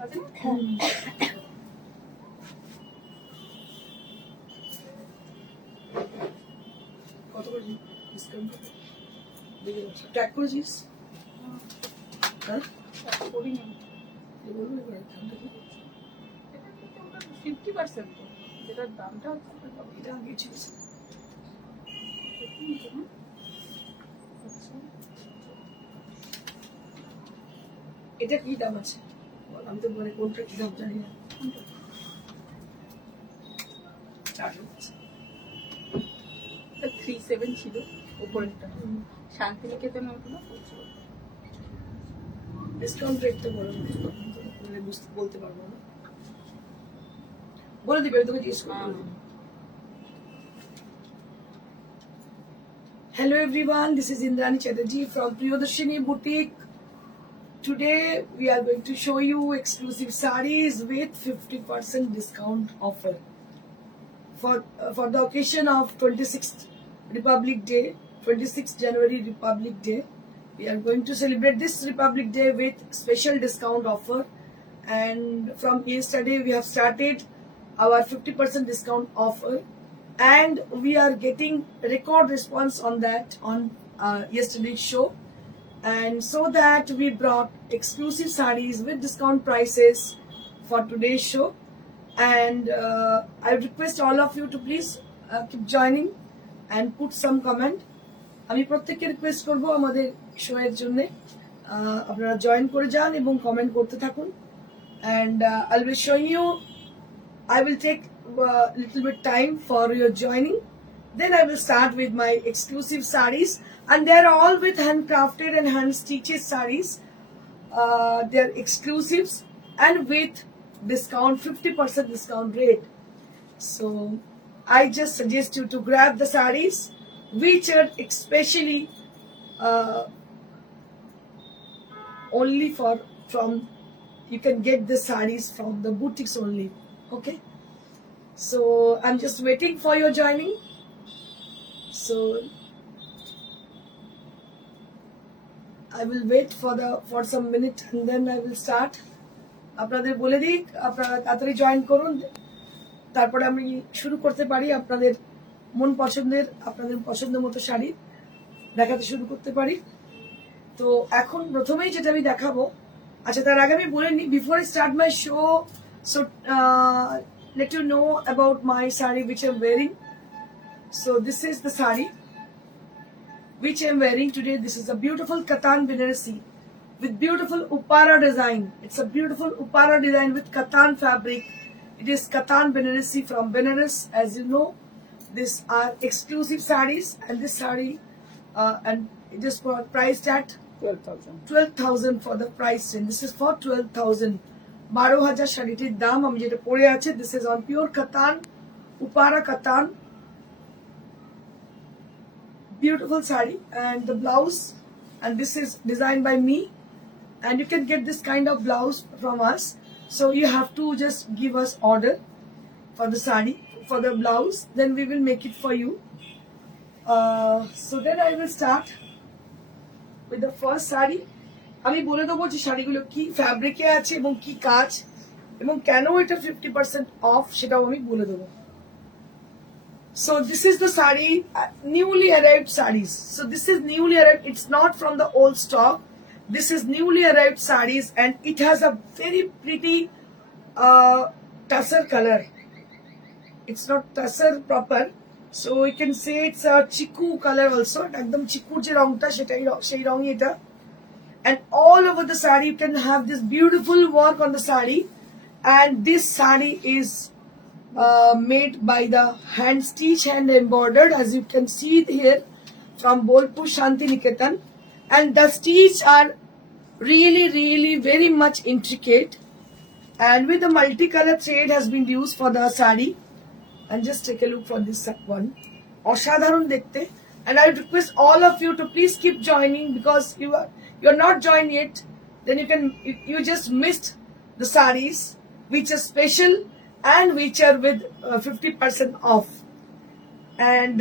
কত করে ডিসকাউন্ট দেখে ট্র্যাক করেছিস? হ্যাঁ করি না বলবো এবার দামটা কি 50% তো যেটার দামটা হচ্ছে এটা আগে ছিল এটা কি দাম আছে আমি তো মানে কোনটা কি দাম জানি না 37 ছিল উপরেরটা শান্তিনিকেতন ওগুলো ডিসকাউন্ট রেটটা বলো মানে বলতে পারবো না বলে দিবে তোকে জিজ্ঞেস করবো Hello everyone, this is Indrani Chatterjee from Priyadarshini Boutique. Today we are going to show you exclusive sarees with 50% discount offer. For the occasion of 26th Republic Day, 26th January Republic Day, we are going to celebrate this Republic Day with special discount offer. And from yesterday we have started our 50% discount offer. And we are getting record response on that on yesterday's show, and so that we brought exclusive sarees with discount prices for today's show. And I request all of you to please keep joining and put some comment. আমি প্রত্যেককে request করব আমাদের show এর জন্য আপনারা join করে যান এবং কমেন্ট করতে থাকুন। And I'll be showing you, I will take little bit time for your joining, then I will start with my exclusive sarees, and they are all with handcrafted and hand stitched sarees. They are exclusives and with discount, 50% discount rate. So I just suggest you to grab the sarees which are especially only from you can get the sarees from the boutiques only. Okay, so I'm just waiting for your joining. So I will wait for some minute and then I will start. আপনাদের বলে দিই আপনারা তাড়াতাড়ি join করুন, তারপরে আমি শুরু করতে পারি। আপনাদের মন পছন্দের আপনাদের পছন্দ মতো শাড়ি দেখাতে শুরু করতে পারি। তো এখন প্রথমেই যেটা আমি দেখাবো, আচ্ছা তার আগে আমি বলে নিই, before I start my show, so let you know about my saree which I'm wearing. So this is the saree which I'm wearing today. This is a beautiful Katan Banarasi with beautiful Upara design. It's a beautiful Upara design with Katan fabric. It is Katan Banarasi from Benares. As you know, these are exclusive sarees, and this saree and it is priced at 12,000 for the price, and this is for 12,000. 12,000 শাড়িটির দাম আমি যেটা পরে আছে। This is on pure Katan, Upara Katan, beautiful saree, and the blouse, and this is designed by me, and you can get this kind of blouse from us. So you have to just give us order for the saree, for the blouse, then we will make it for you. So then I will start with the first saree. আমি বলে দেবো যে শাড়িগুলো কি ফ্যাব্রিকে আছে এবং কি কাজ এবং কেন এটা 50% অফ সেটাও আমি বলে দেবো। So this is the saree, newly arrived sarees. So this is newly arrived, it's not from the old stock. This is newly arrived sarees, and it has a very pretty tussar color. It's not tussar proper, so you can say it's a chiku color also. একদম চিকুর যে রংটা সেটাই সেই রঙই এটা। And all over the saree you can have this beautiful work on the saree, and this saree is made by the hand stitch, hand embroidered, as you can see here from Bolpur Shantiniketan, and the stitch are really very much intricate, and with the multicolor thread has been used for the saree. And just take a look for this one, অসাধারণ দেখতে। And I request all of you to please keep joining, because you're not joined yet, then you just missed the sarees which are special and which are with 50% off. And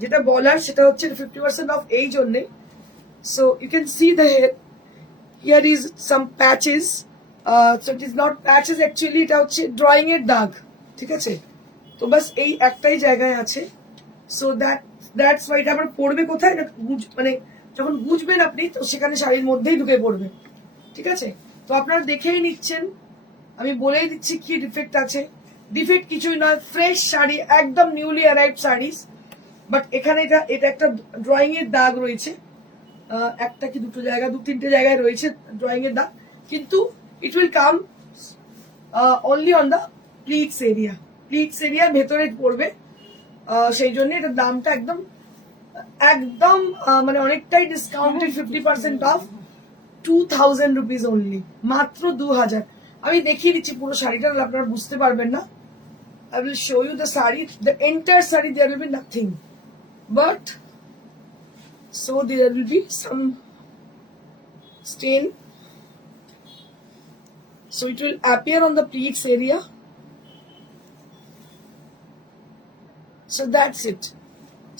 যেটা বলার সেটা হচ্ছে 50% off এই জন্যে। So you can see the here is some patches so it is not patches, actually এটা হচ্ছে drawing এর দাগ, ঠিক আছে? তো বাস এই একটাই জায়গায় আছে। সো দ্যাটস ওয়াই এটা আবার পড়বে কোথায় না, মানে যখন বুঝবেন আপনি তো সেখানে শাড়ির মধ্যেই ঢুকে পড়বে, ঠিক আছে? তো আপনারা দেখেই নিচ্ছেন, আমি বলেই দিচ্ছি কি ডিফেক্ট আছে। ডিফেক্ট কিছুই নয়, ফ্রেশ শাড়ি, একদম নিউলি অ্যারাইভ শাড়িজ। বাট এখানে এটা একটা ড্রয়িং এর দাগ রয়েছে, একটা কি দুটো জায়গা, দু তিনটে জায়গায় রয়েছে ড্রয়িং এর দাগ, কিন্তু it will come only on the pleats area, pleats এরিয়ার ভেতরে পড়বে। সেই জন্য এটার দামটা একদম একদম মানে অনেকটাই ডিসকাউন্টেড, 50% অফ, 2000 রুপিস অনলি, মাত্র 2000। আমি দেখিয়ে দিচ্ছি পুরো শাড়িটা, আপনারা বুঝতে পারবেন না। I will show you the saree, the entire saree. There will be nothing, but so there will be some stain. So it will appear on the pleats area. So that's it.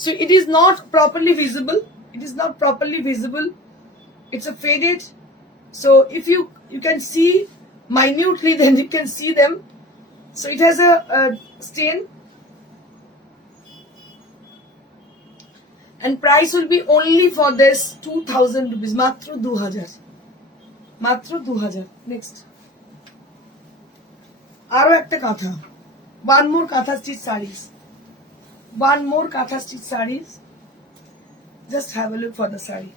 So it is not properly visible. It is not properly visible. It's a faded. So if you can see minutely, then you can see them. So it has a stain, and price will be only for this 2000 rupees, matro 2000, matro 2000. Next, aro ekta katha, one more katha stitch sarees, one more katha stitch sarees. Just have a look for the saree.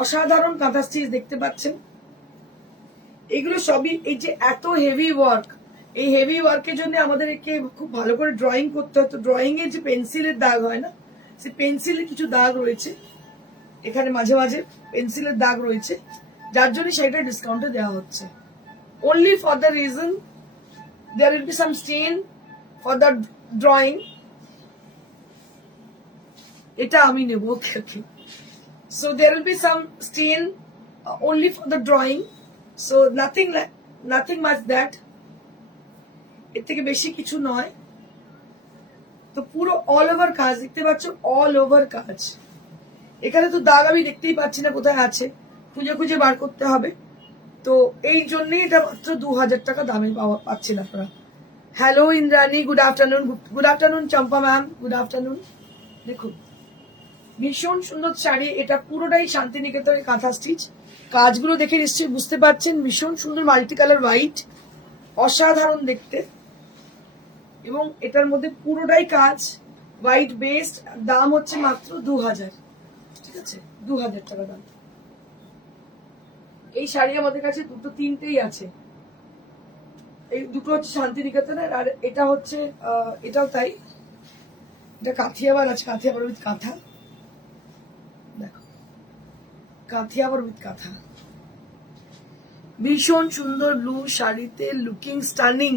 অসাধারণ কাঁথা stitch দেখতে পাচ্ছেন। এগুলো সবই এই যে এত heavy work, এই হেভি ওয়ার্কের জন্য আমাদেরকে খুব ভালো করে ড্রয়িং করতে হয়। তো ড্রয়িং এর যে পেন্সিলের দাগ হয় না, সেই পেন্সিলের কিছু দাগ রয়েছে এখানে, মাঝে মাঝে পেন্সিলের দাগ রয়েছে, যার জন্য সেটা ডিসকাউন্টে দেওয়া হচ্ছে। only for the reason there will be some stain for the drawing. এটা আমি নেব, ওকে। So there will be some stain only for the drawing. So nothing much that. এর থেকে বেশি কিছু নয়। তো পুরো অল ওভার কাজ দেখতে পাচ্ছ, অল ওভার কাজ। এখানে তো দাগ আমি দেখতেই পাচ্ছি না কোথায় আছে, খুঁজে খুঁজে বার করতে হবে। তো এই জন্যই এটা মাত্র 2000 টাকা দামে পাচ্ছেন আপনারা। Hello Indrani, good afternoon. Good afternoon Champa ma'am, good afternoon. দেখুন ভীষণ সুন্দর শাড়ি, এটা পুরোটাই শান্তিনিকেতনের কাঁথা স্টিচ। কাজগুলো দেখে নিশ্চয়ই বুঝতে পারছেন, ভীষণ সুন্দর মাল্টি কালার হোয়াইট, অসাধারণ দেখতে। এবং এটার মধ্যে পুরোটাই কাজ, হোয়াইট বেসড। দাম হচ্ছে মাত্র 2000, ঠিক আছে? 2000 টাকা দাম। এই শাড়ি আমাদের কাছে দুটো তিনটেই আছে, এই দুটো হচ্ছে শান্তিনিকেতনের, আর এটা হচ্ছে এটাও তাই। এটা কাথিয়াবার আছে, কাথিয়াবার উইথ কাঁথা, দেখো কাথিয়াবার উইথ কাঁথা, ভীষণ সুন্দর ব্লু শাড়িতে, লুকিং স্টানিং।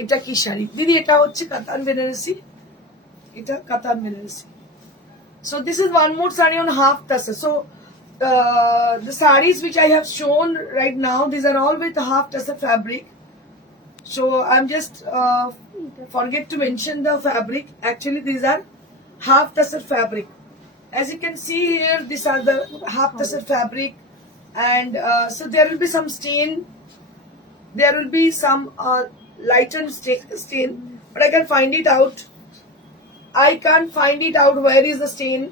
এটা কি শাড়ি দিদি? এটা হচ্ছে কাতান বেনারসি, এটা কাতান Banarasi. So this is one more saree on half tassel. So the sarees which I have shown right now, these are all with half tassel fabric. So I'm just forget to mention the fabric. Actually these are half tassel fabric. As you can see here, these are the half tassel fabric, and so there will be some stain, there will be some lighter stain, but I can find it out. I can't find it out where is the stain.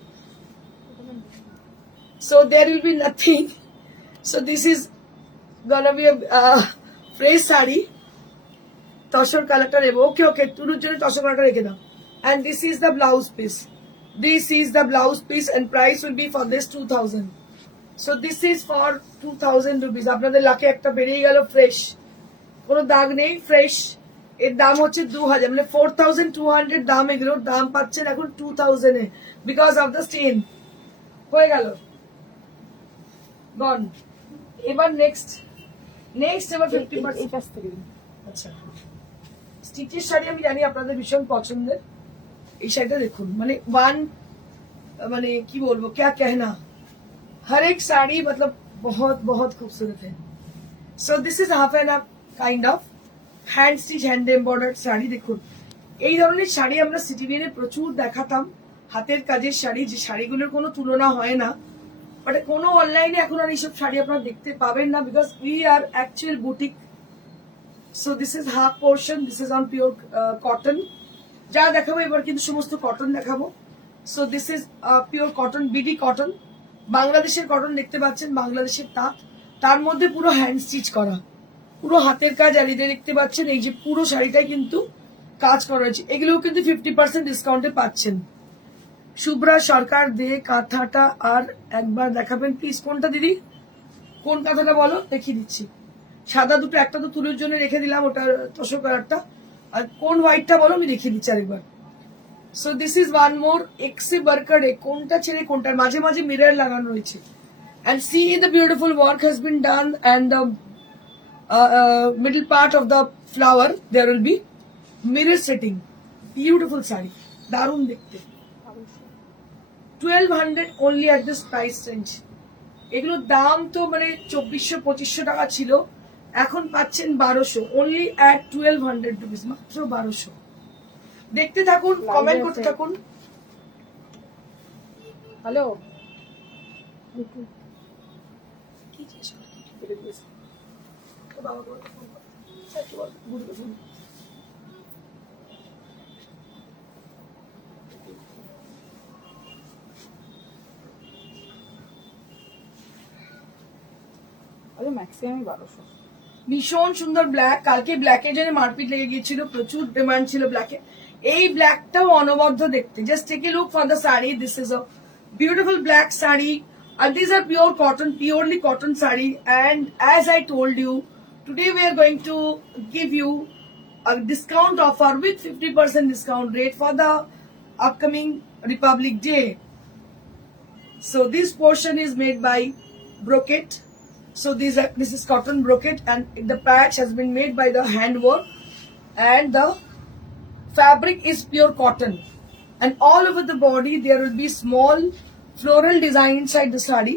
So there will be nothing. So this is gonna be a fresh saree. Toshor color ta nebo. Okay. Turur jonne toshor color ta rekhe dao. And this is the blouse piece. This is the blouse piece, and price will be for this 2000. So this is for 2000 rupees. আপনাদের লাখে একটা বেরিয়ে গেল fresh, কোনো দাগ নেই, fresh. এর দাম হচ্ছে 2000, মানে 4200 দাম। এগুলোর দাম পাচ্ছেন এখন 2000 এ, বিকজ অফ দ্য স্টেন। হয়ে গেল, গন। এবার নেক্সট এবার 50%। আচ্ছা, স্টিচের শাড়ি আমি জানি আপনাদের ভীষণ পছন্দের। এই শাড়িটা দেখুন, মানে কি বলবো, क्या कहना, हर एक साड़ी मतलब बहुत बहुत खूबसूरत है। So this is half and half kind of hand stitch, hand embroidered sari. দেখুন এই ধরনের শাড়ি আমরা সিটিভিএনে প্রচুর দেখাতাম, হাতের কাজের শাড়ি, যে শাড়িগুলোর কোনো তুলনা হয় না। বাট কোনো অনলাইনে এখন আর এইসব শাড়ি আপনারা দেখতে পাবেন না, because we are actual boutique. So this is half portion, this is on pure cotton. যা দেখাবো এবার কিন্তু সমস্ত কটন দেখাবো। So this is pure cotton, BD cotton, বাংলাদেশের কটন দেখতে পাচ্ছেন, বাংলাদেশের তাঁত, তার মধ্যে পুরো হ্যান্ড স্টিচ করা, পুরো হাতের কাজ। আর এদের দেখতে পাচ্ছেন এই যে পুরো শাড়িটাই কিন্তু কাজ করা হয়েছে, এগুলোও কিন্তু 50% ডিসকাউন্টে পাচ্ছেন। শুভ্রা সরকার দে কাঁথাটা আর একবার দেখাবেন প্লিজ। কোনটা দিদি, কোন কাঁথাটা বলো, দেখিয়ে দিচ্ছি। সাদা দুটো, একটা তো তুলোর জন্য রেখে দিলাম, ওটা তোষক কালারটা। আর কোন হোয়াইটটা বলো, আমি দেখিয়ে দিচ্ছি আরেকবার। So this is one more এক্সি বার্কারে, কোনটা ছেড়ে কোনটার মাঝে মাঝে মিরর লাগানো রয়েছে। And see the beautiful work has been done, and the middle part of the flower there will be mirror setting. Beautiful saree, darun dekhte. 1200 only at this price range. এগুলোর দাম তো মানে 2400-2500 টাকা ছিল, এখন পাচ্ছেন 1200 only at 1200 rupees, মাত্র 1200। দেখতে থাকুন, কমেন্ট করতে থাকুন। Hello, maximum 1200। ভীষণ সুন্দর ব্ল্যাক, কালকে ব্ল্যাকের জন্য মারপিট লেগে গিয়েছিল, প্রচুর ডিমান্ড ছিল ব্ল্যাকে। এই ব্ল্যাকটাও অনবদ্য দেখতে। Just take a look for the sari, this is a beautiful black sari, and these are pure cotton, purely cotton saree. And as I told you, today we are going to give you a discount offer with 50% discount rate for the upcoming Republic Day. So this portion is made by brocade. So this is cotton brocade, and the patch has been made by the handwork, and the fabric is pure cotton, and all over the body there will be small floral design inside the saree,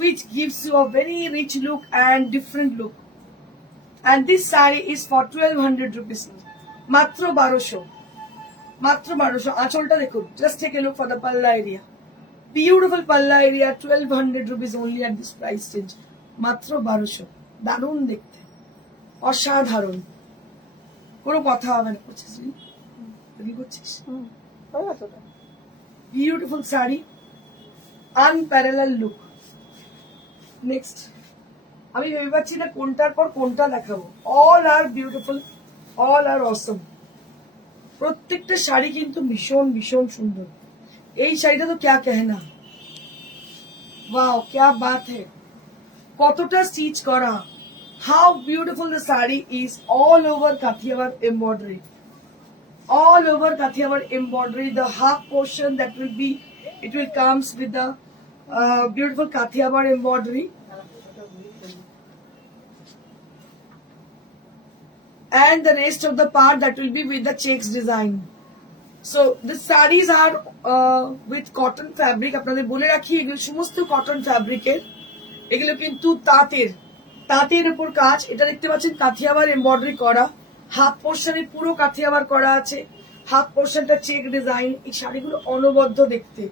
which gives you a very rich look and different look. And this saree is for 1200 rupees, matro 1200, matro 1200। আঁচলটা দেখুন, just take a look for the palla area, beautiful palla area, 1200 rupees only at this price range, matro 1200। দারুণ দেখতে, অসাধারণ, কোনো কথা হবে না। করছিস রিল করছিস, beautiful sari, unparalleled look. Next আমি ভেবে পাচ্ছি না কোনটার পর কোনটা দেখাবো। অল আর বিউটিফুল, অল আর অসম। প্রত্যেকটা শাড়ি কিন্তু ভীষণ ভীষণ সুন্দর। এই শাড়িটা তো ক্যা कहना, ওয়াও ক্যা বাত है, কতটা স্টিচ করা, how beautiful the sari is, all over Kathiawar embroidery, all over Kathiawar embroidery. The half portion that will be, it will comes with the beautiful Kathiawar embroidery, and the rest of the part that will be with the checks design. So the sarees are with cotton fabric. আপনাদের বলে রাখি এগুলো সমস্ত cotton ফ্যাব্রিকের, এগুলো কিন্তু তাঁতের উপর কাজ। এটা দেখতে পাচ্ছেন কাথিয়াওয়ার এমব্রয়ডারি করা, হাফ পোর্শনে পুরো কাথিয়াওয়ার করা আছে, হাফ পোর্শনটা চেক ডিজাইন। এই শাড়িগুলো অনবদ্য দেখতে।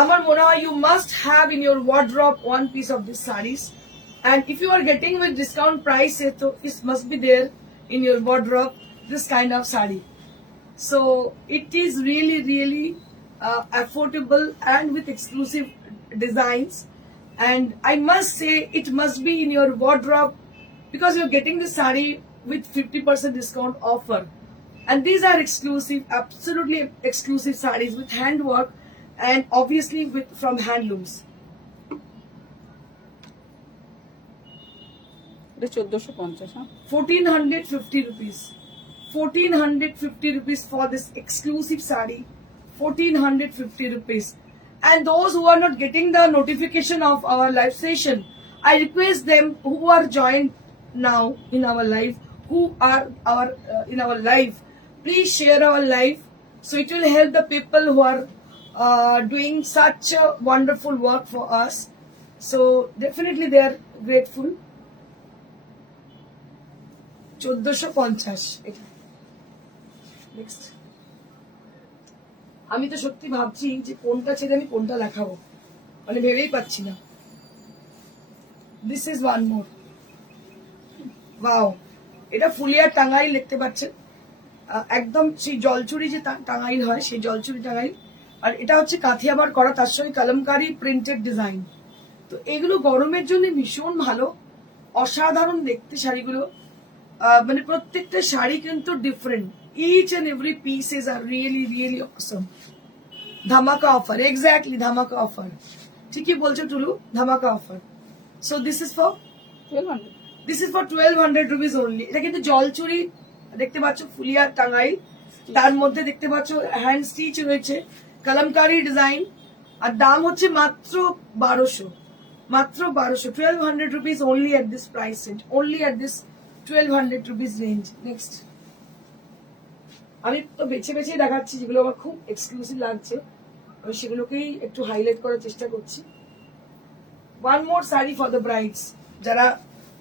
আমার মনে হয় you must have in your wardrobe one piece of these sarees, and if you are getting with discount price, so it must be there in your wardrobe, this kind of saree. So it is really really affordable and with exclusive designs, and I must say it must be in your wardrobe because you're getting the saree with 50% discount offer. And these are exclusive, absolutely exclusive sarees with handwork, and obviously with from handlooms. এটা 1450, হ্যাঁ, 1450 rupees, 1450 rupees for this exclusive saree, 1450 rupees. And those who are not getting the notification of our live session, I request them who are joined now in our live, who are in our live, please share our live, so it will help the people who are doing such a wonderful work for us. So definitely they are grateful. 1450 এটা। Next আমি তো সত্যি ভাবছি যে কোনটা ছেড়ে আমি কোনটা দেখাবো। মানে ভেবেই পাচ্ছি না। This is one more, wow, এটা ফুলিয়ার টাঙ্গাইল দেখতে পাচ্ছেন, একদম সেই জলচুরি যে টাঙ্গাইল হয় সেই জলচুরি টাঙ্গাইল। আর এটা হচ্ছে কাথিয়াবার করা, তার সঙ্গে কলমকারি প্রিন্টেড ডিজাইন। তো এগুলো গরমের জন্য ভীষণ ভালো, অসাধারণ দেখতে শাড়িগুলো। মানে প্রত্যেকটা শাড়ি কিন্তু different, each and every pieces are really really awesome. ধামাকা অফার, এক্স্যাক্টলি ধামাকা অফার, ঠিকই বলছো টুলু, ধামাকা offer. So this is for 1200 this is for 1200 rupees only. এটা কিন্তু জলচুরি দেখতে পাচ্ছ, ফুলিয়া টাঙ্গাইল, তার মধ্যে দেখতে পাচ্ছ হ্যান্ড স্টিচ রয়েছে, কলমকারি ডিজাইন, আর দাম হচ্ছে মাত্র 1200, মাত্র 1200, 1200 rupees only at this price range, only at this 1200 rupees range. Next, আমি তো বেছে বেছে দেখাচ্ছি যেগুলো আমার খুব এক্সক্লুসিভ লাগছে, আমি সেগুলোকেই একটু হাইলাইট করার চেষ্টা করছি। One more sari for the brides, যারা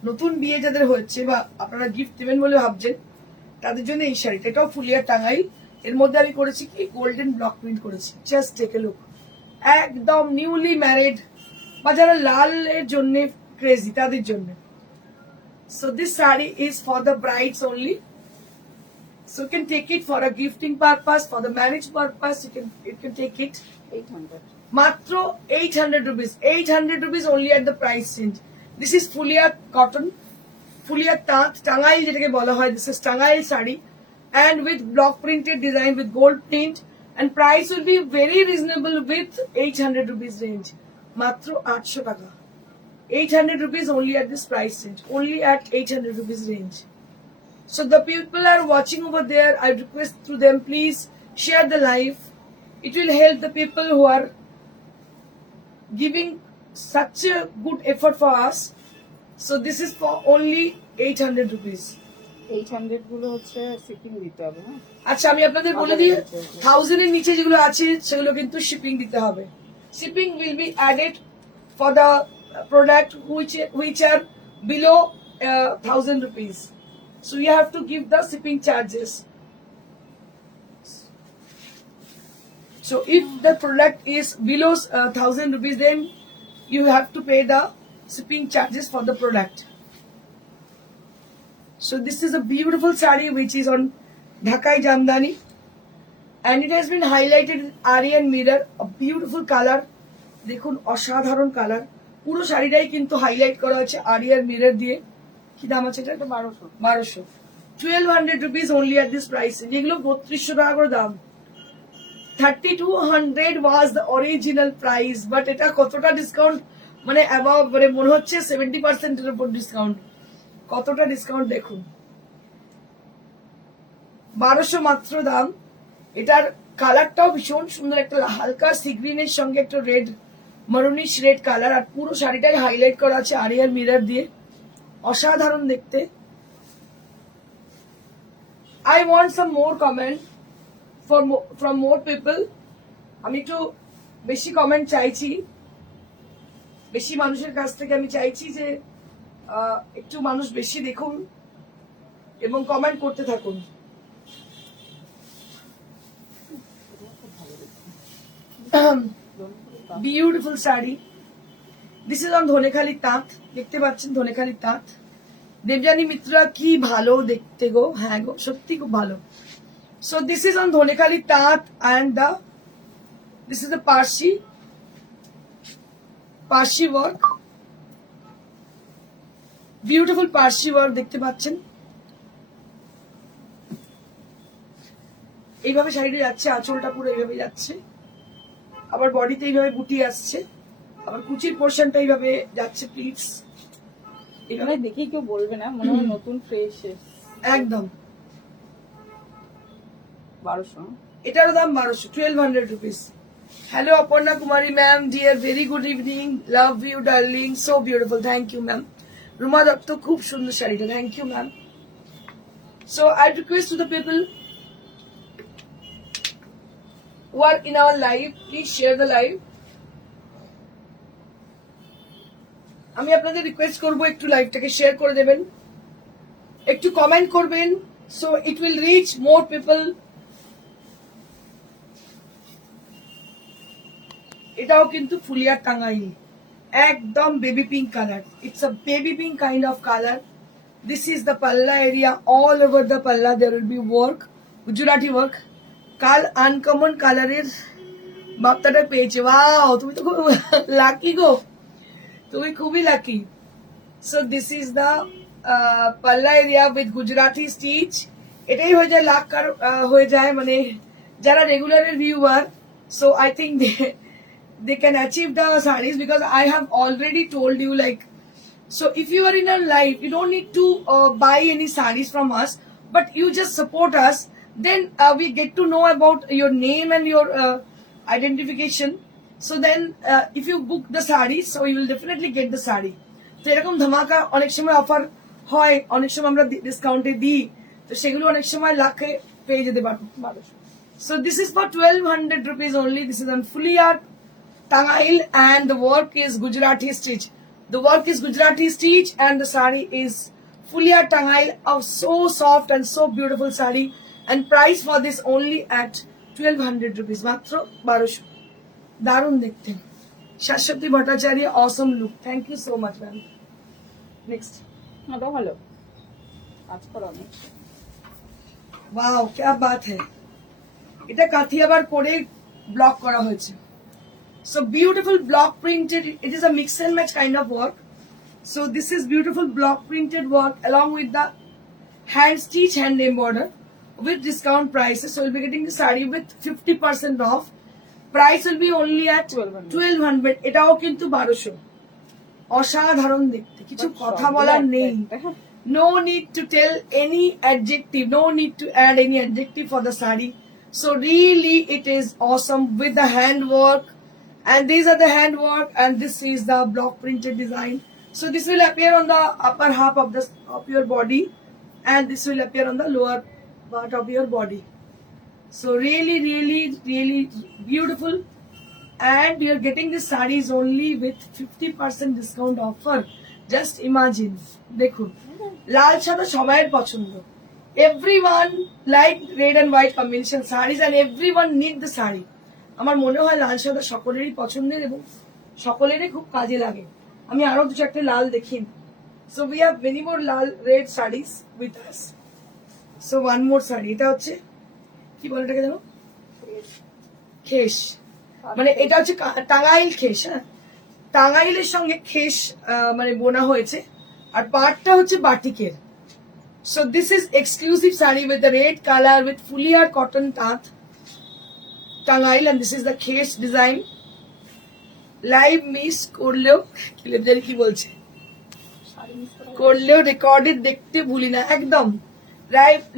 নতুন বিয়ে যাদের হচ্ছে বা আপনারা গিফট দেবেন বলে ভাবছেন তাদের জন্য এই শাড়িটা। এটাও ফুলিয়া টাঙ্গাইল, এর মধ্যে আমি করেছি কি গোল্ডেন ব্লক প্রিন্ট করেছি, জাস্ট টেক এ লুক, একদম নিউলি ম্যারিড বা যারা লালের জন্য ক্রেজি তাদের জন্য। So this sari is for the brides only, so you can take it for a gifting purpose, for the marriage purpose, you can take it 800 মাত্র 800 rupees, 800 rupees only at the price range. This is Phulia cotton, Phulia তাঁত টাঙ্গাইল যেটাকে বলা হয়, this is Tangail sari and with block printed design with gold print, and price will be very reasonable with 800 rupees range, মাত্র 800 টাকা, 800 rupees only at this price range, only at 800 rupees range. So the people are watching over there, I request to them, please share the live. It will help the people who are giving such a good effort for us. So this is for only 800 rupees. 800 গুলো হচ্ছে shipping দিতে হবে। হ্যাঁ, আচ্ছা আমি আপনাদের বলে দিই, 1000 এর নিচে যেগুলো আছে সেগুলো কিন্তু শিপিং দিতে হবে। Shipping will be added for the product which are below 1000 rupees. So you have to give the shipping charges. So if the product is below 1000 rupees, then you have to pay the shipping charges for the product. So this is a beautiful saree which is on Dhakai Jamdani, and it has been highlighted in Aryan mirror, a beautiful color. দেখুন অসাধারণ colour, পুরো শাড়িটাই কিন্তু highlight করা হয়েছে আরিয়ার mirror দিয়ে। কি দাম আছে এটা? 1200, 1200 rupees only at this price. যেগুলো 3200 টাকা করে দাম, 3200 was the original price, but এটা কতটা ডিসকাউন্ট, মানে অ্যাবাভ, মানে মনে হচ্ছে 70% এর উপর ডিসকাউন্ট, কতটা ডিসকাউন্ট দেখুন, 1200 মাত্র দাম। এটার কালারটাও ভীষণ সুন্দর, একটা হালকা সি গ্রিনের সঙ্গে একটা রেড, মারুনিশ রেড কালার, আর পুরো শাড়িটাই হাইলাইট করা আছে আরিয়ার মিরর দিয়ে, অসাধারণ দেখতে। I want some more comment from more people. আমি একটু বেশি কমেন্ট চাইছি, বেশি মানুষের কাছ থেকে আমি চাইছি যে একটু মানুষ বেশি দেখুন এবং কমেন্ট করতে থাকুন। Beautiful sari, this is on Dhanekhali তাঁত, দেখতে পাচ্ছেন ধনেখালি তাঁত। দেবযানী মিত্রা কি ভালো দেখতে গো, হ্যাঁ গো সত্যি খুব ভালো। So this is on Dhanekhali তাঁত and this is the Parsi work, beautiful Parsi work দেখতে পাচ্ছেন। এইভাবে শাড়িটা যাচ্ছে, আঁচলটা পুরো এইভাবে যাচ্ছে, আবার বডিতে এইভাবে বুটি আসছে, আবার কুচির পোর্শনটা এইভাবে যাচ্ছে প্লিজ। এখানে দেখি কেউ বলবে না, মনে হয় নতুন ফ্রেশ একদম। 1200, এটারও দাম 1200, 1200 rupees. Hello Aparna Kumari ma'am, dear, very good evening, love you darling, so beautiful, thank you ma'am. Ruma Dapto খুব সুন্দর শাড়িটা, thank you ma'am. So I request to the people who are in our live, please share the live. আমি আপনাদের request করবো একটু লাইভটাকে share করে দেবেন, একটু কমেন্ট করবেন, so it will reach more people. এটাও কিন্তু ফুলিয়ার টাঙ্গাইল, একদম baby pink colour, it's a baby pink kind of colour. This is the palla area. All over the palla there will be work, Gujarati work. কাল uncommon কালারের বাপ্তাটা পেয়েছে। Wow, তুমি তো খুব lucky গো, তুমি খুবই lucky. So this is the palla area with Gujarati stitch. এটাই হয়ে যায় লাখ হয়ে যায়, মানে যারা রেগুলারের viewer, so I think they can achieve the sarees because I have already told you, like, so if you are in our life, you don't need to buy any sarees from us, but you just support us, then we get to know about your name and your identification. So then if you book the sarees, so you will definitely get the saree. তো এরকম ধামাকা অনেক সময় offer হয়, অনেক সময় আমরা ডিসকাউন্টে দিই, তো সেগুলো অনেক সময় লাখে পেয়ে যেতে পারবো। So this is for 1200 rupees only. This is on fully art Tangail and the work is Gujarati stitch. The work is Gujarati stitch and the sari is fully art Tangail, of so soft and so beautiful sari, and price for this only at 1200 rupees. Matro 1200. Darun dekhte. Shashwati Bhattacharya, awesome look. Thank you so much, ma'am. Next. ওটাও ভালো কাজ করো অনেক। Wow, क्या बात है। এটা কাথিয়াবার করে ব্লক করা হয়েছে। So beautiful block printed, it is a mix and match kind of work. So this is beautiful block printed work along with the hand stitch, hand embroider with discount prices. So you'll be getting the saree with 50% off. Price will be only at 1200. এটাও কিন্তু 1200। অসাধারণ দেখতে, কিছু কথা বলার নেই। No need to tell any adjective, no need to add any adjective for the saree. So really it is awesome with the handwork, and these are the handwork, and this is the block printed design. So this will appear on the upper half of your body, and this will appear on the lower part of your body. So really beautiful, and you are getting this sarees only with 50% discount offer. Just imagine, দেখুন, লাল সাদা সবাইয়ের পছন্দ, everyone like red and white combination sarees, and everyone need the saree. আমার মনে হয় লাল সাদা সকলেরই পছন্দের এবং সকলেরই খুব কাজে লাগে। আমি আরো দু চারটে লাল দেখি। So we have many more lal red sarees with us. So one more saree, এটা হচ্ছে কি বলে এটাকে জানো, খেস, মানে এটা হচ্ছে টাঙ্গাইল খেস। হ্যাঁ, টাঙ্গাইলের সঙ্গে খেস মানে বোনা হয়েছে, আর পাটটা হচ্ছে বাটিকের। So this is exclusive saree with the red color with fully art cotton tath Tangail, and this is the case design. Live miss করলেও কি বলছে, করলেও রেকর্ডেড দেখতে ভুলি না, একদম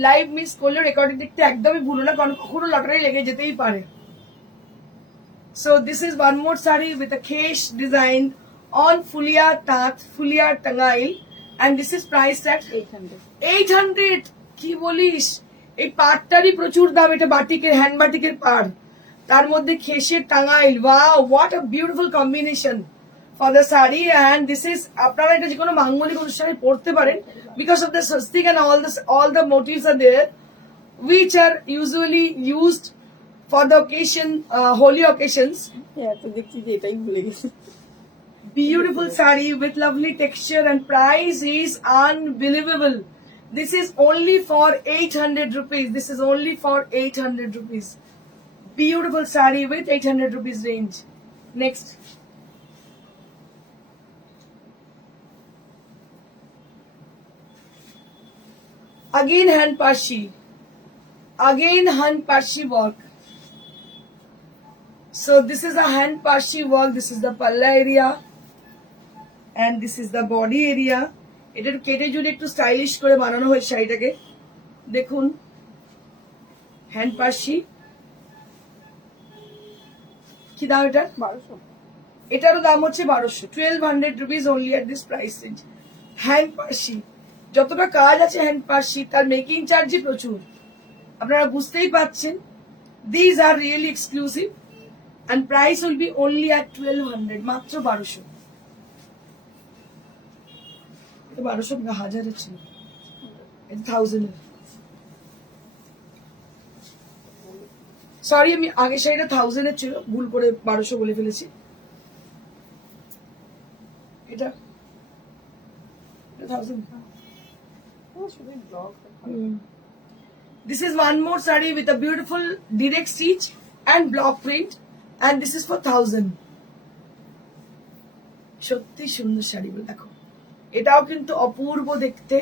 লাইভ মিস করলেও রেকর্ডেড দেখতে একদমই ভুলো না, কারণ কখনো লটারি লেগে যেতেই পারে। So this is one more saree with a kesh design on fulia tath, fulia Tangail, and this is priced at 800. কি বলিস, এই পাটটারই প্রচুর দাম, এটা বাটিকের, হ্যান্ড বাটিকের পাড়, তার মধ্যে খেসের Tangail. Wow, what a beautiful combination for the sari. And this is, আপনারা এটা যে কোনো মাঙ্গলিক অনুষ্ঠানে পড়তে পারেন, because of the swastik and all the motifs are there which are usually used for the occasion, holy occasions. তো দেখছি যে এটাই ভুলে গেছি। Beautiful saree with lovely texture, and price is unbelievable. This is only for 800 rupees. This is only for 800 rupees. Beautiful saree with 800 rupees range. Next. Again hand pashi. Again hand pashi work. So this is a hand pashi work. This is the palla area, and this is the body area. এটা কেটে জুড়ে একটু stylish করে বানানো হয়েছে শাড়িটাকে। দেখুন, hand পাশি, কি দাম এটা? 1200। এটারও দাম হচ্ছে 1200। 1200 rupees only at this price range. Hand পাশি, যতটা কাজ আছে হ্যান্ড পাশি, তার মেকিং চার্জই প্রচুর, আপনারা বুঝতেই পাচ্ছেন। These are really exclusive, and price will be only at 1200, মাত্র 1200। 1200 হাজারের ছিল, এটা 1000 এর। সরি আমি আগের শাড়িটা 1000 এর ছিল, ভুল করে 1200 বলে ফেলেছি। এটা 1000। শুধু blog This is one more saree with a beautiful direct stitch and block print, and this is for 1000. সত্যি সুন্দর শাড়িগুলো দেখো, এটাও কিন্তু অপূর্ব দেখতে,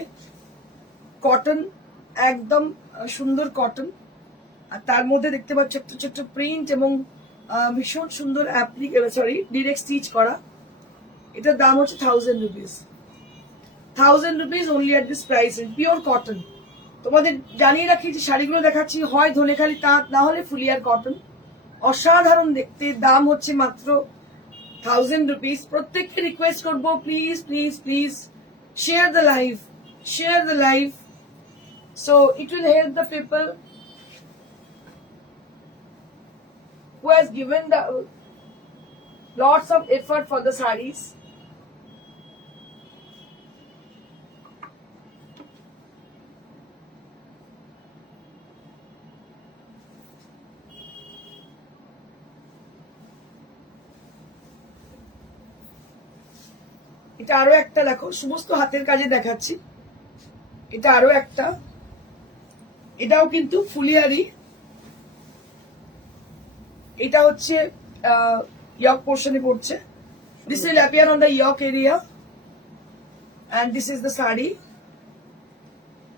কটন, একদম সুন্দর কটন, আর তার মধ্যে দেখতে পাচ্ছ ছোট্ট ছোট্ট প্রিন্ট এবং ভীষণ সুন্দর ডিরেক্ট স্টিচ করা। এটার দাম হচ্ছে 1000 rupees. 1000 rupees only at this price, pure cotton. তোমাদের জানিয়ে রাখি যে শাড়িগুলো দেখাচ্ছি হয় ধনেখালি তাঁত, না হলে ফুলিয়ার কটন। অসাধারণ দেখতে, দাম হচ্ছে মাত্র 1000 রুপিস। প্রত্যেককে রিকোয়েস্ট করবো, please please please share the live, share the live, so it will help the people who has given the lots of effort for the sarees. এটা আরো একটা দেখো, সমস্ত হাতের কাজে দেখাচ্ছি। এটা আরো একটা, এটাও কিন্তু ফুলিয়ারি। এটা হচ্ছে ইয়ক পোর্শনে পড়ছে। This will appear on the yoke area, and this is the sari.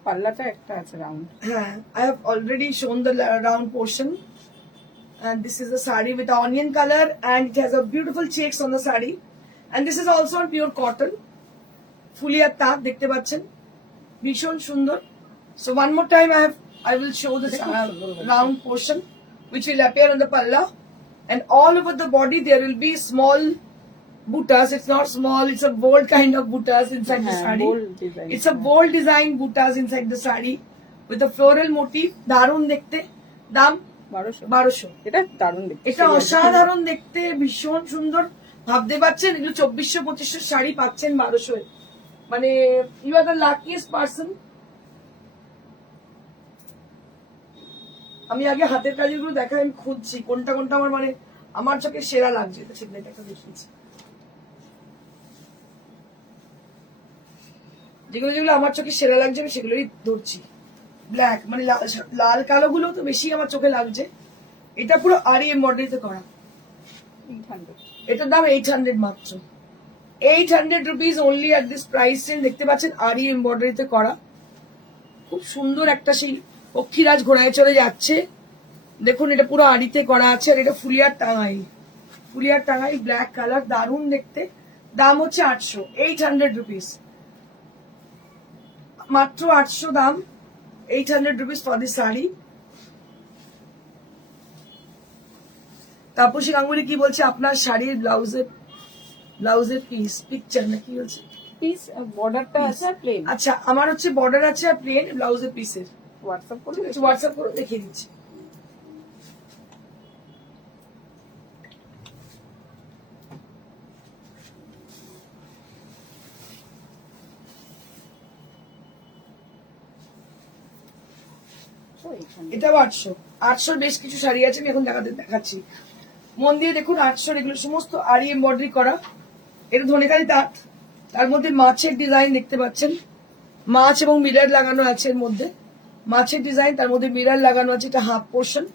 পাল্লাটা একটা আছে রাউন্ড। হ্যাঁ, I have already shown the round portion, and this is the saree with the onion color, and it has a beautiful checks on the saree, and this is also on pure cotton, ফুলিয়ার তাঁত দেখতে পাচ্ছেন, ভীষণ সুন্দর। So one more time I will show this round portion which will appear on the palla, and all over the body there will be small buttas. It's not small, it's a bold kind of buttas inside the saree. bold design. It's a bold design buttas inside the saree with a floral motif. দারুণ দেখতে, দাম 1200। এটা দারুণ দেখতে, এটা অসাধারণ দেখতে, ভীষণ সুন্দর। ভাবতে পারছেন এগুলো 2400-2500 শাড়ি পাচ্ছেন 1200। মানে you are the luckiest person. আমি আগে হাতের কাজগুলো দেখাই, আমি খুঁজছি কোনটা কোনটা আমার মানে আমার চোখে সেরা লাগছে। এটা ঠিক না, এটা দেখিয়েছি, যেগুলো যেগুলো আমার চোখে সেরা লাগছে আমি সেগুলোই ধরছি। ব্ল্যাক মানে লাল কালো গুলো তো বেশি আমার চোখে লাগছে। এটা পুরো আরি এমব্রয়ডারিতে করা। 800। এটার দাম 800 মাত্র। 800 rupees only at this price range. দেখতে পাচ্ছেন আরি এমব্রয়ডারিতে করা, খুব সুন্দর একটা সেই পক্ষীরাজ ঘোড়ায় চলে যাচ্ছে। দেখুন এটা পুরো আড়িতে করা আছে, আর এটা ফুলিয়ার টাঙাই, ফুলিয়ার টাঙাই ব্ল্যাক কালার, দারুণ দেখতে। দাম হচ্ছে 800, 800 রুপিস মাত্র, 800 দাম, 800 rupees for this sari. Tapasi Ganguly কি বলছে, আপনার শাড়ির ব্লাউজের পিস পিকচার না কি বলছে? পিস বর্ডারটা আছে আর প্লেন। আচ্ছা, আমার হচ্ছে বর্ডার আছে আর প্লেন ব্লাউজের পিসের। হোয়াটসঅ্যাপ করে হোয়াটসঅ্যাপ করে দেখিয়ে দিচ্ছি। এটাও 800 বেশ কিছু শাড়ি আছে, আমি এখন দেখাচ্ছি। মন দিয়ে দেখুন, 800 এগুলো সমস্ত আরি এমব্রয়ডারি করা। এটা ধনেখালি তাঁত, তার মধ্যে মাছের ডিজাইন দেখতে পাচ্ছেন, মাছ এবং মিরর লাগানো আছে এর মধ্যে। মাছের ডিজাইন, তার মধ্যে মিরর লাগানো আছে। এটা হাফ পোর্শন,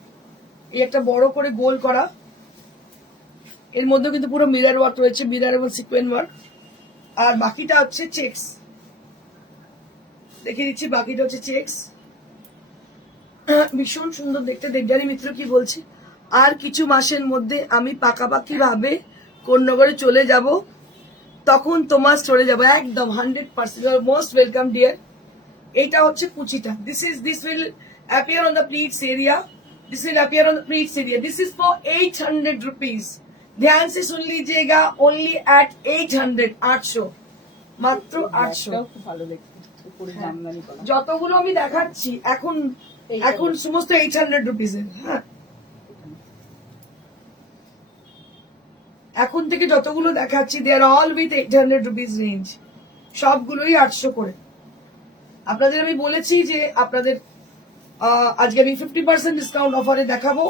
এই একটা বড় করে গোল করা, এর মধ্যে কিন্তু পুরো মিরর ওয়ার্ক রয়েছে, মিরর এবং সিকোয়েন্স ওয়ার্ক। আর বাকিটা হচ্ছে চেকস, দেখিয়ে দিচ্ছি। বাকিটা হচ্ছে চেকস, ভীষণ সুন্দর দেখতে। দেবযানী মিত্র কি বলছে, আর কিছু মাসের মধ্যে আমি পাকাপাকি ভাবে কোন্নগরে চলে যাব, তখন তোমার চলে যাবো একদম 100%। Most welcome deer. এইটা হচ্ছে কুচিটা। This will appear on the pleats area, this will appear on the pleats area. This is for 800 rupees. ध्यान से सुन लीजिएगा, ओनली एट 800, 800 মাত্র 800। ভালো দেখতে, উপরে জামদানি করা। যতগুলো আমি দেখাচ্ছি এখন সমস্ত 800 রুপিজের। হ্যাঁ, এখন থেকে যতগুলো দেখাচ্ছি দে আর অল উইথ 800 রুপিজ রেঞ্জ, সবগুলোই 800 করে। আপনাদের আমি বলেছি যে আপনাদের আজকে আমি 50% ডিসকাউন্ট অফারে দেখাবো,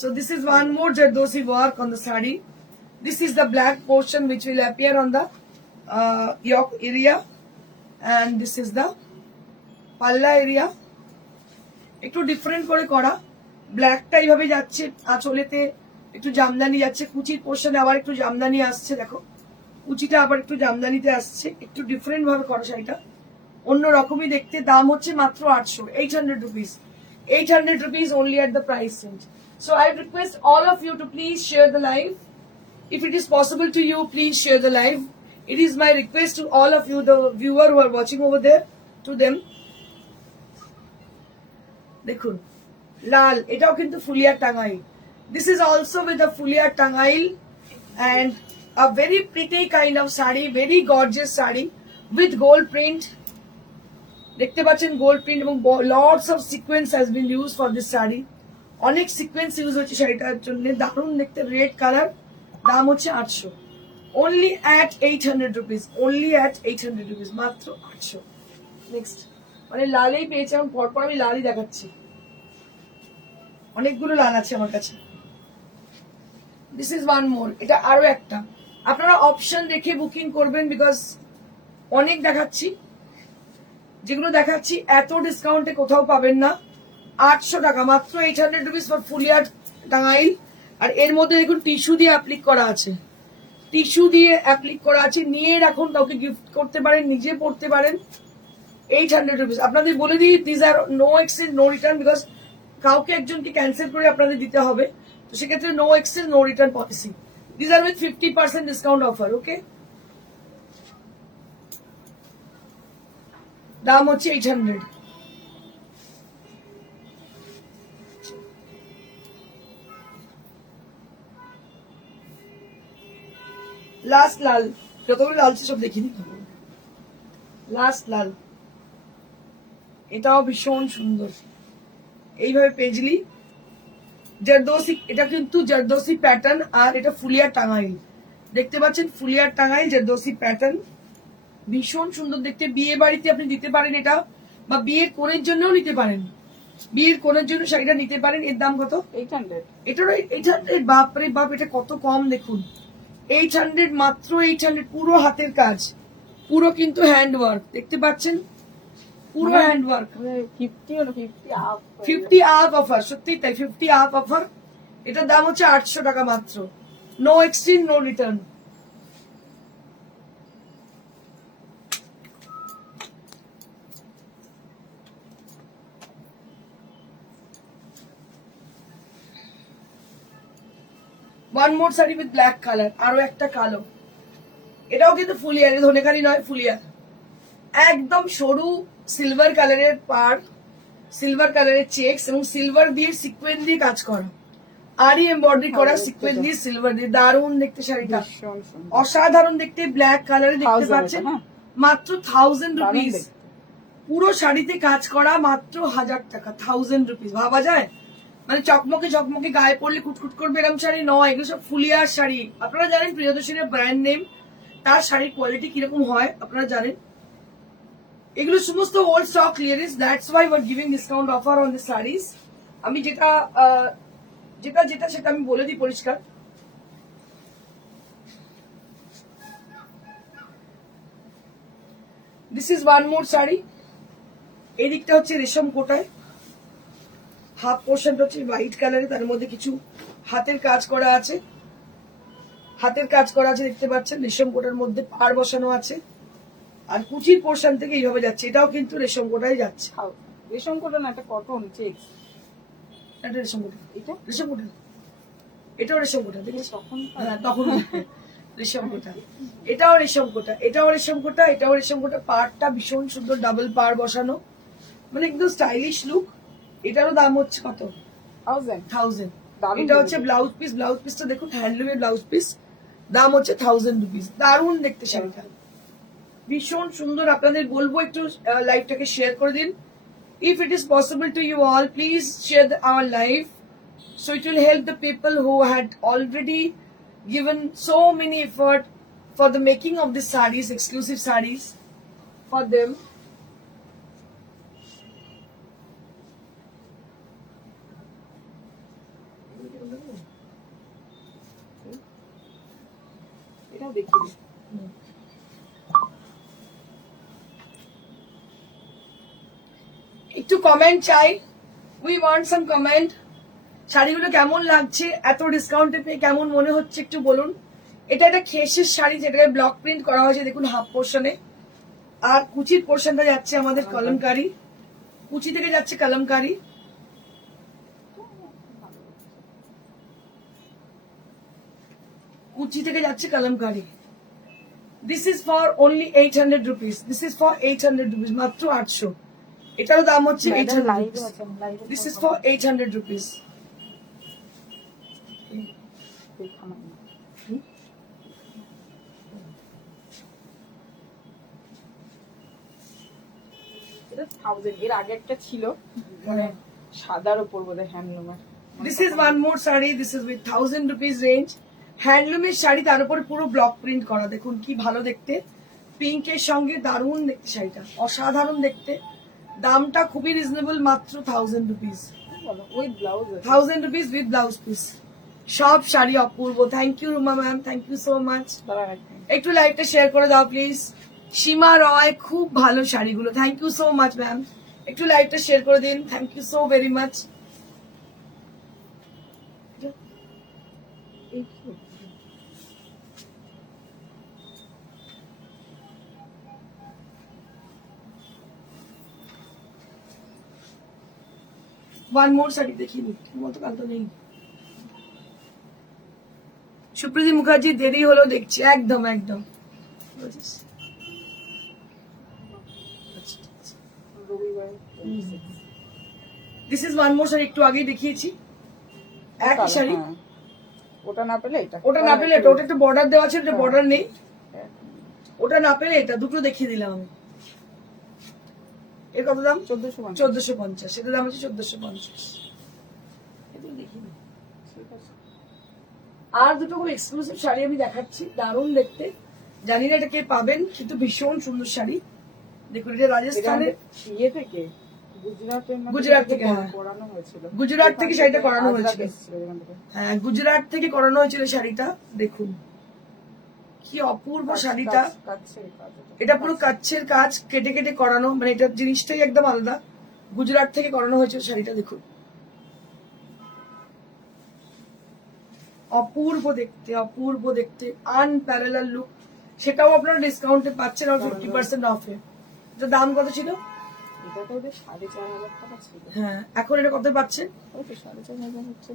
So this is one more Jardosi work on the sari. This is the black portion which will appear on the yoke area, and this is the palla area. একটু ডিফারেন্ট করে করা, ব্ল্যাকটা এইভাবে যাচ্ছে, আঁচলেতে একটু জামদানি যাচ্ছে, কুচির পোর্শনে আবার একটু জামদানি আসছে, দেখো কুচিটা আবার একটু জামদানিতে আসছে, একটু ডিফারেন্ট ভাবে করা শাড়িটা, অন্য রকমই দেখতে। দাম হচ্ছে মাত্র 800, 800 rupees, 800 rupees only at the price range. So I request all of you to please share the live. If it is possible to you, please share the live. It is my request to all of you, the viewer who are watching over there, to them. দেখুন লাল, এটাও কিন্তু Phulia Tangail. This is also with a fulia tangail and a very pretty kind of sari, very gorgeous sari with gold print. দেখতে পাচ্ছেন gold print এবং lots of sequence has been used for this sari. অনেক sequence use হচ্ছে শাড়িটার জন্য, দারুণ দেখতে, red colour. দাম হচ্ছে 800, only at 800 rupees, only at 800 rupees, মাত্র 800। নেক্সট, মানে লালেই পেয়েছি, এখন পরপর আমি লালই দেখাচ্ছি, অনেকগুলো লাল আছে আমার কাছে। দিস ইজ ওয়ান মোর, এটা আরো একটা। আপনারা অপশন দেখে বুকিং করবেন, বিকজ অনেক দেখাচ্ছি, যেগুলো দেখাচ্ছি এত ডিসকাউন্টে কোথাও পাবেন না। 800 টাকা মাত্র, 800 rupees ফর ফুলিয়া টাঙ্গাইল। আর এর মধ্যে দেখুন টিস্যু দিয়ে অ্যাপ্লিক করা আছে, টিস্যু দিয়ে অ্যাপ্লিক করা আছে, নিয়ে রাখুন, কাউকে গিফট করতে পারেন, নিজে পড়তে পারেন। 800 rupees। আপনাদের বলে দিই, this are no exchange no return, because কাউকে একজনকে ক্যান্সেল করে আপনাদের দিতে হবে, তো সেক্ষেত্রে no exchange no return policy. This are with 50% discount offer. Okay, দাম হচ্ছে 800। লাস্ট লাল, যতগুলো লাল সব দেখিনি, লাস্ট লাল, এটাও ভীষণ সুন্দর, এইভাবে পেজলি জারদোসি। এটা কিন্তু জারদোসি প্যাটার্ন, আর এটা ফুলিয়া টাঙ্গাইল। দেখতে পাচ্ছেন ফুলিয়া টাঙ্গাইল জারদোসি প্যাটার্ন, ভীষণ সুন্দর দেখতে। বিয়ে বাড়িতে আপনি দিতে পারেন এটা, বা বিয়ের কোণের জন্যও নিতে পারেন, বিয়ের কোণের জন্য শাড়িটা নিতে পারেন। এর দাম কত? 800। এটারও 800? বাপরে বাপ, এটা কত কম দেখুন, 800, মাত্র 800। পুরো হাতের কাজ, পুরো কিন্তু হ্যান্ড ওয়ার্ক, দেখতে পাচ্ছেন পুরো হ্যান্ড ওয়ার্ক। 50 আপ অফার, সত্যি তাই, 50 আপ অফার। এটার দাম হচ্ছে 800 টাকা মাত্র, no exchange no return. One more sari with black colour, আরো একটা কালো। এটাও কিন্তু ফুলিয়ার, ধনেখালি নয়, ফুলিয়ার। একদম সরু সিলভার কালারের পার, সিলভার কালারের চেকস এবং সিলভার দিয়ে সিকোয়েন্স দিয়ে কাজ করা, আরই এমব্রয়ডারি করা সিকোয়েন্স দিয়ে সিলভার দিয়ে। দারুণ দেখতে শাড়িটা, অসাধারণ দেখতে, ব্ল্যাক কালারে দেখতে পাচ্ছেন। মাত্র 1000 রুপিস, পুরো শাড়িতে কাজ করা, মাত্র 1000 টাকা, 1000 রুপিস। ভাবা যায়? মানে চকমকে চকমকে গায়ে পড়লে কুটকুট করবে এরকম শাড়ি নয়, এগুলো সব ফুলিয়ার শাড়ি। আপনারা জানেন প্রিয়দর্শনের ব্র্যান্ড নেম, তার শাড়ির কোয়ালিটি কিরকম হয় আপনারা জানেন। এগুলো সমস্ত old stock clearance, that's why we are giving discount offer on the saris. আমি যেটা যেটা যেটা সেটা আমি বলে দিই পরিষ্কার। This is one more sari. এই দিকটা হচ্ছে রেশম কোটায়, হাফ পোর্শনটা হচ্ছে হোয়াইট কালারে, তার মধ্যে কিছু হাতের কাজ করা আছে, হাতের কাজ করা আছে দেখতে পাচ্ছেন। রেশম কোটার মধ্যে পাড় বসানো আছে, আর কুচির পোর্শন থেকে এইভাবে যাচ্ছে। এটাও কিন্তু রেশম কোটায় যাচ্ছে। রেশম কোটা না, এটা কটন চেক্স। এটা রেশম কোটা, এটা রেশম কোটা, এটাও রেশম কোটা। দেখেছ তখন? হ্যাঁ, তখন রেশম কোটা, এটাও রেশম কোটা, এটাও রেশম কোটা, এটাও রেশম কোটা। পাড়টা ভীষণ সুন্দর, ডাবল পাড় বসানো, মানে একদম স্টাইলিশ লুক। এটারও দাম হচ্ছে কত? 1000। এটা হচ্ছে ব্লাউজ পিস, ব্লাউজ পিসটা দেখুন, হ্যান্ডলুমের ব্লাউজ পিস, দাম হচ্ছে 1000 রুপিস। দারুণ দেখতে শাড়িটা, ভীষণ সুন্দর। আপনাদের বলবো একটু লাইভটাকে শেয়ার করে দিন। If it is possible to you all, please share our live, so it will help the people who had already given so many effort for the making of these sarees, exclusive sarees for them. এটাও দেখিয়ে দিই। একটু comment চাই, we want some comment. শাড়িগুলো কেমন লাগছে, এত ডিসকাউন্টে পেয়ে কেমন মনে হচ্ছে একটু বলুন। এটা একটা খেসের শাড়ি যেটাকে ব্লক প্রিন্ট করা হয়েছে দেখুন হাফ পোর্শনে, আর কুচির পোর্শনটা যাচ্ছে আমাদের কলমকারি, কুচি থেকে যাচ্ছে কলমকারি। কুচি থেকে যাচ্ছে kalamkari. This is for only 800 rupees, this is for 800 rupees, মাত্র 800। এটারও দাম হচ্ছে 800 rupees. This is for 800 rupees. এটা 1000 এর আগে একটা ছিল মানে সাদার উপর বোধহয় হ্যান্ডলুমের। This is one more sari, this is with 1000 rupees range. হ্যান্ডলুমের শাড়ি, তার উপরে পুরো ব্লক প্রিন্ট করা, দেখুন কি ভালো দেখতে, পিঙ্কের সঙ্গে দারুণ দেখতে শাড়িটা, অসাধারণ দেখতে। দামটা খুবই রিজনেবল, মাত্র 1000 রুপিস। বলো with blouse 1000 rupees with blouse piece. সব শাড়ি অপূর্ব। Thank you Ruma ma'am, thank you so much. একটু লাইভটা শেয়ার করে দাও প্লিজ। সীমা রয়, খুব ভালো শাড়িগুলো, thank you so much ma'am. একটু লাইভটা শেয়ার করে দিন, thank you so very much. One more sari দেখিনি, গতকাল তো নেই। সুপ্রীতি মুখার্জি, দেরি হলো দেখছি, একদম একদম। This is one more sari, একটু আগেই দেখিয়েছি একই শাড়ি। ওটা না পেলে এটা, ওটা না পেলে এটা, ওটা একটু বর্ডার দেওয়া ছিল, এটা বর্ডার নেই। ওটা না পেলে এটা, দুটো দেখিয়ে দিলাম আমি। এর কত দাম? 1450। সেটা দাম হচ্ছে 1450। আর দুটো খুব এক্সক্লুসিভ শাড়ি আমি দেখাচ্ছি, দারুণ দেখতে। জানি না এটা কে পাবেন, কিন্তু ভীষণ সুন্দর শাড়ি। দেখুন এটা রাজস্থানের ইয়ে থেকে গুজরাট থেকে, হ্যাঁ করানো হয়েছিল, গুজরাট থেকে শাড়িটা করানো হয়েছিল। হ্যাঁ গুজরাট থেকে করানো হয়েছিল শাড়িটা। দেখুন কি অপূর্ব শাড়িটা, এটা পুরো কাচ্ছের কাজ, কেটে কেটে করানো, মানে এটা জিনিসটাই একদম আলাদা। গুজরাট থেকে করানো হয়েছিল শাড়িটা, দেখুন অপূর্ব দেখতে, অপূর্ব দেখতে, আনপ্যারালাল লুক। সেটাও আপনারা ডিসকাউন্টে পাচ্ছেন, আর 50% অফে। এটা দাম কত ছিল? এটা তো 4500 টাকা ছিল। হ্যাঁ এখন এটা কত পাচ্ছেন? 4500 হচ্ছে।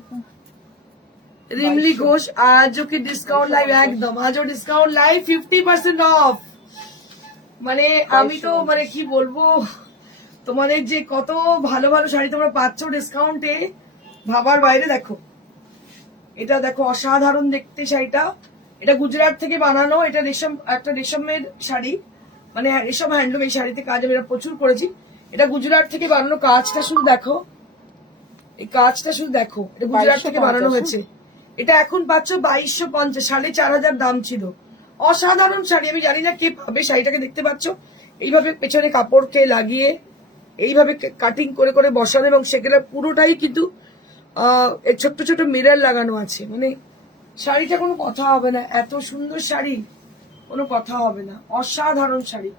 রিমলি ঘোষ, আজও কি ডিসকাউন্ট লাইভ, একদম আজও ডিসকাউন্ট লাইভ 50% অফ। মানে আমি তো মানে কি বলবো, তোমাদের যে কত ভালো ভালো শাড়ি তোমরা পাচ্ছ ডিসকাউন্টে, ভাবার বাইরে। দেখো এটা, দেখো অসাধারণ দেখতে শাড়িটা। এটা গুজরাট থেকে বানানো, এটা রেশম, একটা রেশমের শাড়ি, মানে রেশম হ্যান্ডলুম। এই শাড়িতে কাজ আমি প্রচুর করেছি। এটা গুজরাট থেকে বানানো, কাজটা শুধু দেখো, এই কাজটা শুধু দেখো, এটা গুজরাট থেকে বানানো হয়েছে। এটা এখন পাচ্ছ 2250, 4500 দাম ছিল। অসাধারণ শাড়ি, আমি জানি না কে পাবে শাড়িটাকে। দেখতে পাচ্ছ এইভাবে পেছনে কাপড়কে লাগিয়ে এইভাবে কাটিং করে করে বসানো, এবং সেগুলো পুরোটাই কিন্তু ছোট্ট ছোট্ট মিরর লাগানো আছে। মানে শাড়িটা কোনো কথা হবে না, এত সুন্দর শাড়ি, কোনো কথা হবে না। অসাধারণ শাড়ি,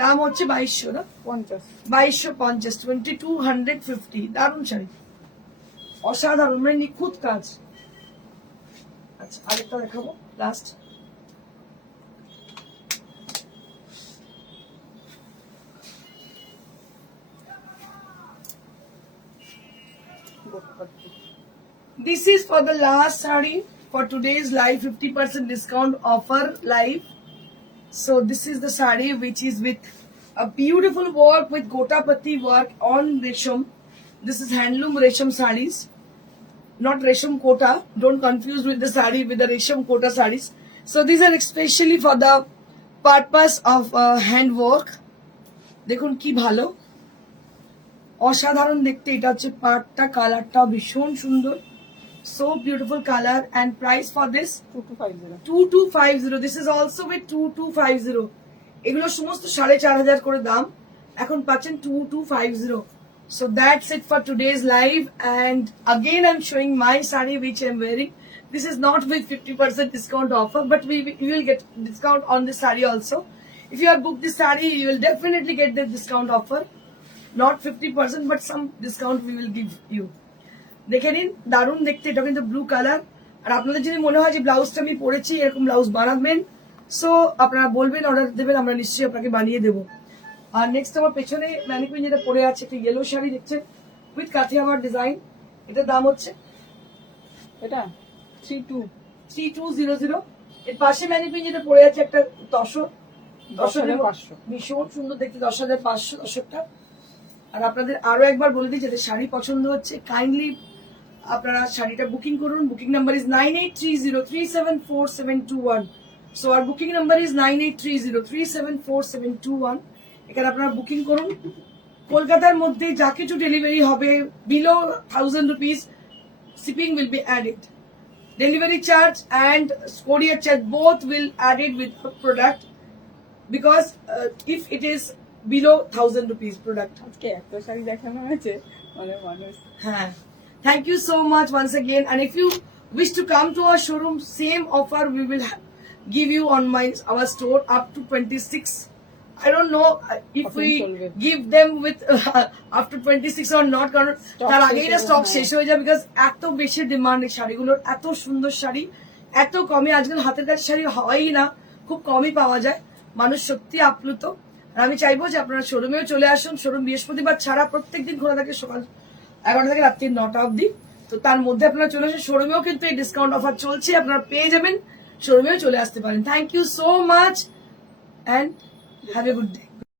দাম হচ্ছে 2200 না 2250, 2250। দারুণ শাড়ি, অসাধারণ, মানে নিখুঁত কাজ। আচ্ছা আরেকটা দেখাবো last. This is for the last saree for today's live 50% discount offer live. So this is the saree which is with a beautiful work with Gotapati work on resham. This is handloom resham sarees, not resham kota. Don't confuse with the saree with the resham kota sarees. So these are especially for the purpose of hand work. দেখুন কি ভালো, অসাধারণ দেখতে। এটা হচ্ছে পাটটা, কালারটা ভীষণ সুন্দর, so beautiful color, and price for this 2250. This is also with 2250. এগুলো সমস্ত 4500 করে দাম, এখন পাচ্ছেন 2250. So that's it for today's live, and again I'm showing my saree which I'm wearing. This is not with 50% discount offer, but we will get discount on this saree also. If you have booked this saree, you will definitely get the discount offer. Not 50%, but some discount we will give you. দেখে নিন, দারুণ দেখতে, এটা কিন্তু blue colour. আর আপনাদের যদি মনে হয় যে ব্লাউজটা আমি পরেছি, এরকম ব্লাউজ বানাবেন, সো আপনারা বলবেন, অর্ডার দেবেন, আমরা নিশ্চয়ই আপনাকে বানিয়ে দেবো। আর নেক্সট আমার পেছনে ম্যানিকুইন যেটা পরে আছে, একটা ইয়েলো শাড়ি দেখছেন উইথ কাথিয়াওয়ার ডিজাইন। এটার দাম হচ্ছে এটা 3200। এর পাশে ম্যানিকুইন যেটা পরে আছে একটা তসর, 10,500 ভীষণ সুন্দর দেখতে, 10,500 দশকটা। আর আপনাদের আরো একবার বলে দিই, যাদের শাড়ি পছন্দ হচ্ছে কাইন্ডলি আপনারা শাড়িটা বুকিং করুন। Booking number is 9830374721। So our booking number is 9830374721। এখানে আপনারা বুকিং করুন। কলকাতার মধ্যে যা কিছু ডেলিভারি হবে below 1000 rupees, shipping will be added. Delivery charge and courier charge both will added with the product, because if it is below 1000 rupees product. আজকে এত শাড়ি দেখানো হয়েছে, মানে মানুষ। হ্যাঁ, thank you so much once again, and if you wish to come to our showroom, same offer we will give you on our store up to 26. I don't know if we give them with after 26 or not, কারণ তার আগেই না stock শেষ হয়ে যায়, because এত বেশি demand এই শাড়িগুলোর। এত সুন্দর শাড়ি এত কমে, আজকাল হাতের কাছে শাড়ি হওয়াই না, খুব কমই পাওয়া যায়। মানুষ সত্যি আপ্লুত। আর আমি চাইবো যে আপনারা শোরুমেও চলে আসুন। শোরুম বৃহস্পতিবার ছাড়া প্রত্যেকদিন খোলা থাকে, সকাল 11টা থেকে রাত্রি 9টা অবধি। তো তার মধ্যে আপনারা চলে আসুন। শোরুমেও কিন্তু এই ডিসকাউন্ট অফার চলছে, আপনারা পেয়ে যাবেন। শোরুমেও চলে আসতে পারেন। Thank you so much and have a good day.